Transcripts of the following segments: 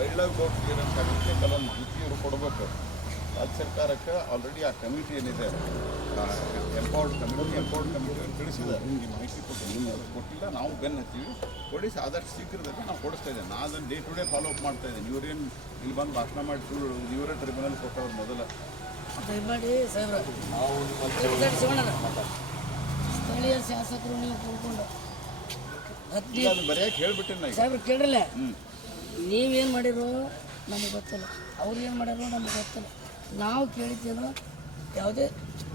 Wild life ಅಂತ clearance ಆಗಲಿಕ್ಕೆ ಕೆಲವೊಂದು ಮಾಹಿತಿ ಇವರು ಕೊಡಬೇಕು. ರಾಜ್ಯ ಸರ್ಕಾರಕ್ಕೆ ಆಲ್ರೆಡಿ ಆ ಕಮಿಟಿ ಏನಿದೆ ಎಂಪೌರ್ಡ್ ಕಮಿಟಿ ಎಂಪೌರ್ಡ್ ಕಮಿಟಿ ಅಂತ ತಿಳಿಸಿದೆ ನಿಮಗೆ ಮಾಹಿತಿ ಕೊಟ್ಟು ನೀವು ಕೊಟ್ಟಿಲ್ಲ ನಾವು ಬೆನ್ ಹತ್ತೀವಿ ಕೊಡಿಸಿ ಆದಷ್ಟು ಸಿಕ್ಕಿರೋದಕ್ಕೆ ನಾವು ಕೊಡಿಸ್ತಾ ಇದ್ದೇನೆ. ನಾನು ಅದನ್ನು day to day follow up ಮಾಡ್ತಾ ಇದ್ದೇನೆ. ಇವರೇನು ಇಲ್ಲಿ ಬಂದು ಭಾಷಣ ಮಾಡಿ ಇವರೇ ಟ್ರಿಬ್ಯುನಲ್ ಕೊಟ್ಟವ್ರು ಮೊದಲ. ಸ್ಥಳೀಯ ಶಾಸಕರು ನೀವು ಕೂತ್ಕೊಂಡು ಹತ್ತಿ ನೀವೇನು ಮಾಡಿರೋ ನಮಗೆ ಗೊತ್ತಿಲ್ಲ. ಅವ್ರು ಏನು ಮಾಡ್ಯಾರೋ ನಮಗೆ ಗೊತ್ತಿಲ್ಲ. ನಾವು ಕೇಳಿದ್ದೇನೋ ಯಾವುದೇ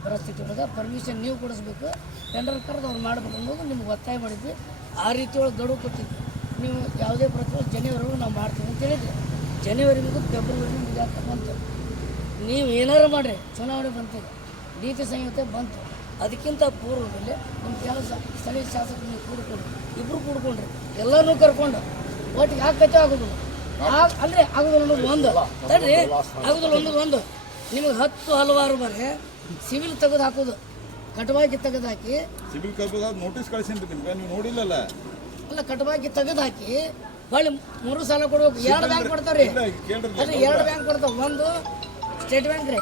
ಪರಿಸ್ಥಿತಿ ಒಳಗೆ ಪರ್ಮಿಷನ್ ನೀವು ಕೊಡಿಸ್ಬೇಕು. ಟೆಂಡರ್ ಕರೆದು ಅವ್ರು ಮಾಡಬೇಕು ಅನ್ನೋದು ನಿಮ್ಗೆ ಒತ್ತಾಯ ಮಾಡಿದ್ವಿ. ಆ ರೀತಿ ಒಳಗೆ ಗಡುವು ಕೊಟ್ಟಿದ್ವಿ. ನೀವು ಯಾವುದೇ ಪ್ರತಿ ಜನವರಿಗೂ ನಾವು ಮಾಡ್ತೀವಿ ಅಂತ ಹೇಳಿದ್ರೆ ಜನವರಿಗೂ ಫೆಬ್ರವರಿಗೂ ಫೆಬ್ರವರಿ ಬಂತು ನೀವು ಏನಾರು ಮಾಡಿರಿ. ಚುನಾವಣೆ ಬಂತು. ನೀತಿ ಸಂಹಿತೆ ಬಂತು. ಅದಕ್ಕಿಂತ ಪೂರ್ವದಲ್ಲಿ ನಿಮ್ಮ ಕೆಲಸ ಸ್ಥಳೀಯ ಶಾಸಕರು ನೀವು ಕೂಡ್ಕೊಂಡ್ರಿ ಇಬ್ಬರು ಕೂಡ್ಕೊಂಡ್ರಿ. ಎಲ್ಲರೂ ಕರ್ಕೊಂಡು ಒಟ್ಟಿಗೆ ಯಾಕೆ ಆಗೋದಿಲ್ಲ ಅಂದ್ರೆ ಆಗೋದಿಲ್ಲ ಅನ್ನೋದು ಒಂದು. ತಡ್ರಿ ಆಗೋದಿಲ್ಲ ಒಂದು ಒಂದು. ನಿಮಗೆ ಹತ್ತು ಹಲವಾರು ಬಾರಿ ಸಿವಿಲ್ ತೆಗೆದು ಹಾಕೋದು. ಕಟವಾಗಿ ತೆಗೆದು ಹಾಕಿ. ಸಿವಿಲ್ ಕರ್ಬೋದು ನೋಟಿಸ್ ಕಳಿಸಿನ್ರಿ ನಿಮ್ಗೆ ನೀವು ನೋಡಿಲ್ಲಲ್ಲ? ಅಲ್ಲ ಕಟವಾಗಿ ತೆಗೆದು ಹಾಕಿ. ಹೊಳ್ಳಿ ಮೂರು ಸಾಲ ಕೊಡ್ಬೇಕು. ಎರಡು ಬ್ಯಾಂಕ್ ಕೊಡ್ತಾರೆ ಅದೇ ಎರಡು ಬ್ಯಾಂಕ್ ಕೊಡ್ತಾವ. ಒಂದು ಸ್ಟೇಟ್ ಬ್ಯಾಂಕ್ ರೀ.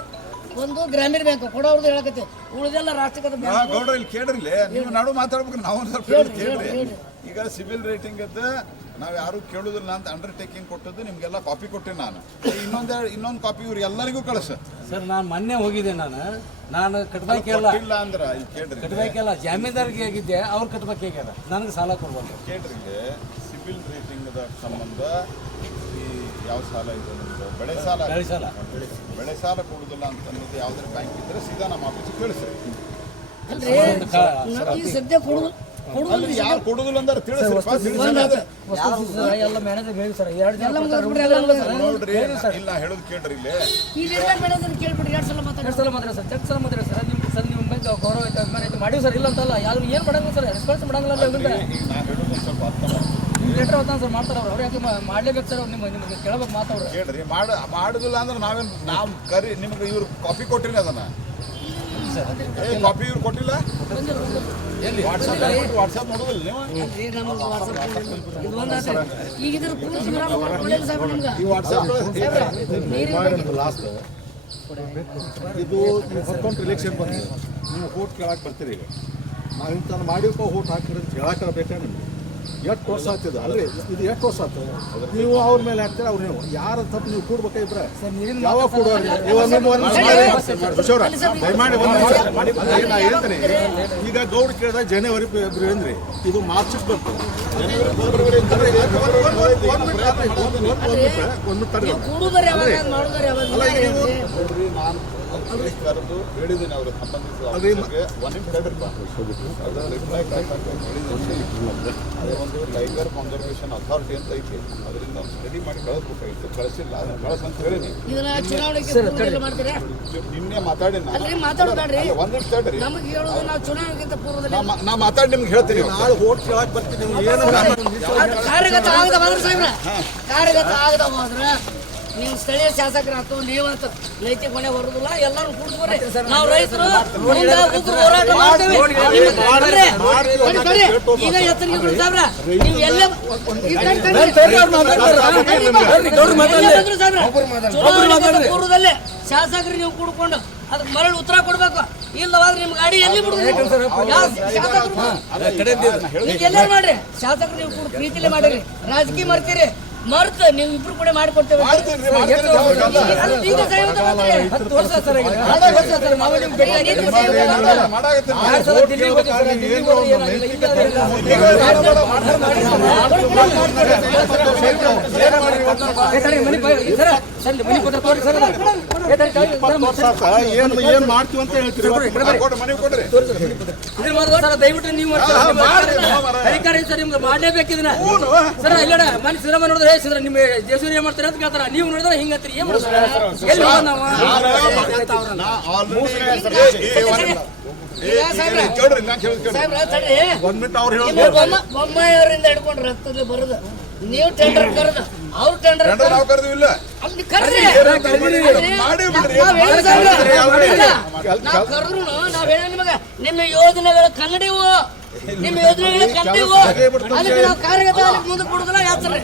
ಒಂದು ಗ್ರಾಮೀಣ ಬ್ಯಾಂಕ್. ಕೊಡೋರ್ದು ಹೇಳಕತ್ತೆ. ಉಳಿದೆಲ್ಲ ರಾಷ್ಟ್ರಕ್ಕೆ ಬ್ಯಾಂಕ್ ಗೌಡ್ರ ಇಲ್ಲಿ ಕೇಳ್ರಿ ಇಲ್ಲಿ. ನೀವು ನಾಡು ಮಾತಾಡ್ಬೇಕು ನಾವು ಒಂದು ಸ್ವಲ್ಪ ಕೇಳ್ರಿ. ಈಗ ಸಿವಿಲ್ ರೇಟಿಂಗ್ ಅಂತ ನಾವು ಯಾರು ಕೇಳುದಿಲ್ಲ ಅಂತ ಅಂಡರ್ಟೇಕಿಂಗ್ ಕೊಟ್ಟದ್ದು ನಿಮ್ಗೆಲ್ಲ ಕಾಪಿ ಕೊಟ್ಟೆ ನಾನು. ಇನ್ನೊಂದು ಇನ್ನೊಂದು ಕಾಪಿ ಇವ್ರು ಎಲ್ಲರಿಗೂ ಕಳಿಸ. ಸರ್ ನಾನು ಮೊನ್ನೆ ಹೋಗಿದ್ದೆ ನಾನು. ನಾನು ಕಟ್ಬೇಕಿಲ್ಲ ಇಲ್ಲ ಅಂದ್ರೆ ಇಲ್ಲಿ ಕೇಳ್ರಿ. ಕಟ್ಬೇಕೆಲ್ಲ ಜಾಮೀನ್ದಾರಿಗೆ ಆಗಿದ್ದೆ ಅವ್ರು ಕಟ್ಬೇಕಾಗ್ಯದ ನನಗೆ ಸಾಲ ಕೊಡ್ಬೇಕು ಕೇಳ್ರಿ ಸಿವಿಲ್ ರೇಟಿಂಗ್ ದ ಸಂಬಂಧ ಯಾವ ಸಾಲ ಇದೆ ನಮ್ಮದು ಬೆಳೆ ಸಾಲ ಬೆಳೆ ಸಾಲ. ಬೆಳೆ ಸಾಲ ಕೊಡುದಿಲ್ಲ ಅಂತ ಅನ್ನೋದು ಯಾವ್ದಾರ ಬ್ಯಾಂಕ್ ಇದ್ರೆ ಸೀದಾ ನಮ್ಮ ಆಫೀಸಿಗೆ ಕೇಳಿಸ್ರಿ ಸದ್ಯ ಕೊಡುದು ಯಾರು ಕೊಡುದಿಲ್ಲ ಅಂದ್ರೆ ನೋಡ್ರಿ ಇಲ್ಲ ಹೇಳೋದು ಕೇಳ್ರಿ ಇಲ್ಲಿ. ಎರಡು ಸಲ ಮಾತಾಡಿ ಎರಡು ಸಲ ಮಾತ್ರ ಸರ್ ಚೆಕ್ ಸಲ ಮಾತ್ರ ಸರ್. ಸರ್ ನಿಮ್ಮ ಬಗ್ಗೆ ಗೌರವ ಐತೆ ಅಭಿಮಾನ ಐತೆ ಮಾಡಿವಿ ಸರ್ ಇಲ್ಲ ಅಂತಲ್ಲ. ಯಾರು ಏನು ಮಾಡಂಗಿಲ್ಲ ಸರ್ ರೆಸ್ಪಾನ್ಸ್ ಮಾಡಂಗಿಲ್ಲ ಅಂತ ಹೇಳೋದು ಸ್ವಲ್ಪ ಅರ್ಥ. ಹೋಗ್ತಾನೆ ಸರ್ ಮಾಡ್ತಾರೆ ಅವ್ರು. ಅವ್ರು ಯಾಕೆ ಮಾ- ಮಾಡ್ಲೇಬೇಕು ಸರ್ ಅವ್ರು? ನಿಮ್ಮ ನಿಮಗೆ ಕೇಳಬೇಕು ಮಾತಾಡ್ರು ಕೇಳ್ರಿ ಮಾಡ ಮಾಡುದಿಲ್ಲ ಅಂದ್ರೆ ನಾವೇನ್ ನಾವು ಕರಿ ನಿಮ್ಗೆ ಇವ್ರು ಕಾಪಿ ಕೊಟ್ಟಿರಿ ಅದನ್ನ? ಏ ಕಾಪಿ ಇವ್ರು ಕೊಟ್ಟಿಲ್ಲ? ವಾಟ್ಸಪ್ ವಾಟ್ಸಪ್ ನೋಡೋದಿಲ್ಲ ನೀವು? ಈ ವಾಟ್ಸಪ್ ಲಾಸ್ಟ್ ಇದು ಸರ್ಕೊಂಡ್ ಇಲೆಕ್ಷನ್ ಬಂದಿದೆ ನೀವು ಓಟ್ ಕೇಳಕ್ಕೆ ಬರ್ತೀರಿ ಈಗ. ನಾವು ಇಂಥ ಮಾಡಿಪ್ಪ ಓಟ್ ಹಾಕಿರಿ ಅಂತ ಹೇಳಕ್ಕೆ ಬೇಕಾ ನಿಮ್ಗೆ. ಎಷ್ಟು ವರ್ಷ ಆಗ್ತದೆ ಅಲ್ರಿ ಇದು ಎಷ್ಟು ವರ್ಷ ಆಗ್ತದೆ ನೀವು ಅವ್ರ ಮೇಲೆ ಹಾಕ್ತೀರ ಅವ್ರು ನೀವು ಯಾರ ತಪ್ಪು ನೀವು ಕೂಡ್ಬೇಕಾಗಿದ್ರೆ ಯಾವಾಗ ಕೂಡೋರಿ ದಯಮಾಡಿ ನಾ ಹೇಳ್ತೀನಿ ಈಗ ಗೌಡ್ ಕೇಳಿದ ಜನವರಿ ಫೆಬ್ರವರಿ ಅಂದ್ರೆ ಇದು ಮಾರ್ಚಿಗೆ ಬಂತು ಒಂದು ತಡೆ ಅಲ್ಲ, ಈಗ ನೀವು- ಕರೆದು ಹೇಳಿದ್ದೀನಿ ಅವ್ರಿಗೆ ಸಂಬಂಧಿಸಿದ ಒಂದು ನಿಮಿಷ ಹೇಳ್ರಿಪ್ಪ ಅದು ಹೇಳಿದ್ದೀನಿ. ಅದೇ ಒಂದು ಟೈಗರ್ ಕನ್ಸರ್ವೇಷನ್ ಅಥಾರಿಟಿ ಅಂತ ಐತಿ. ಅದರಿಂದ ನಾವು ಸ್ಟಡಿ ಮಾಡಿ ಕಳಿಸ್ಬೇಕಾಗಿತ್ತು. ಕಳಿಸಿಲ್ಲ ಅದನ್ನ ಕಳಿಸ್ ಅಂತ ಹೇಳಿನಿ ಇದನ್ನ ಚುನಾವಣೆಗೆ ಪೂರ್ವದಲ್ಲಿ ಮಾಡ್ತೀರಾ? ನಿನ್ನೆ ಮಾತಾಡಿ ಒಂದ್ ನಿಮಿಷ ತಡ್ರಿ. ನಮಗೆ ಹೇಳೋದು ನಾವು ಚುನಾವಣೆಗಿಂತ ಪೂರ್ವದಲ್ಲಿ. ನಾ- ನಾ ಮಾತಾಡಿ ನಿಮ್ಗೆ ಹೇಳ್ತೀನಿ ನಾಳೆ ಓಟ್ ಕೇಳಕ್ಕೆ ಬರ್ತೀನಿ ಕಾರ್ಯಗತ ಆಗದ ಹೋದ್ರ ಸಾಹೇಬ್ರ. ಕಾರ್ಯಗತ ಆಗದ ಹೋದ್ರ ನೀವು ಸ್ಥಳೀಯ ಶಾಸಕರಾಯ್ತು ನೀವು ಅಂತ ನೈತಿಕ ಹೊಣೆ ಬರುದಿಲ್ಲ ಎಲ್ಲರೂ ಕೂಡ್ಸ್ಕೊರಿ ನಾವು ರೈತರು ಹೋರಾಟ ಮಾಡ್ತೇವೆ. ಈಗ ಎತ್ತರಿಗೆ ಬಿಡು ನೀವು ಎಲ್ಲೇ ಪೂರ್ವದಲ್ಲೇ ಶಾಸಕರು ನೀವು ಕೂಡ್ಕೊಂಡು ಅದಕ್ಕೆ ಮರಳು ಉತ್ತರ ಕೊಡ್ಬೇಕು ಇಲ್ಲವಾದ್ರೆ ನಿಮ್ ಗಾಡಿ ಎಲ್ಲಿ ಬಿಡುದು ಎಲ್ಲರೂ ಮಾಡ್ರಿ ಶಾಸಕರು ನೀವು ಕೂಡ ಪ್ರೀತಿಲೇ ಮಾಡಿರಿ ರಾಜಕೀಯ ಮಾಡ್ತೀರಿ ಮರ್ತ ನೀವು ಇಬ್ರು ಕೂಡ ಮಾಡ್ಕೊಡ್ತೇವೆ ಸರ್ ಇಲ್ಲ ಏನು ಏನು ಮಾಡ್ತೀವಿ ಅಂತ ಹೇಳ್ತೀರಿ ದಯವಿಟ್ಟು ನೀವು ಮಾಡಿ ಸರ್, ಅಧಿಕಾರ- ಇಲ್ಲಡ ಮನೆ ನೋಡಿದ್ರೆ ನಿಮ್ಮ ಜೇಸೂರಿ ಏನ್ ಮಾಡ್ತಾರೆ ಅಂತ ಕೇಳ್ತಾರ. ನೀವು ನೋಡಿದ್ರೆ ಹಿಂಗ ಅಂತೀರಿ. ಏನ್ ಮಾಡ್ತಾರೆ? ಎಲ್ಲಿ ಹಿಡ್ಕೊಂಡು ರಕ್ತದಲ್ಲಿ ಬರುದು. ನೀವು ಟೆಂಡರ್ ಕರೆದ. ಅವ್ರು ಟೆಂಡರ್ ಗಂಡ ನಾವು ಕರೆದಿಲ್ಲ ಅಲ್ಲಿ ಕರ್ರಿ ಮಾಡಿ ಬಿಡ್ರಿ. ನಾವ್ ಹೇಳ ನಿಮಗ ನಿಮ್ಮ ಯೋಜನೆಗಳ ಕನ್ನಡಿವು. ನಿಮ್ಮ ಯೋಜನೆಗಳು ಕನ್ನಡಿವು. ಅದಕ್ಕೆ ನಾವು ಕಾರ್ಯಗತ ಮುಂದೆ ಕೊಡುದಿಲ್ಲ ಯಾತ್ರೆ.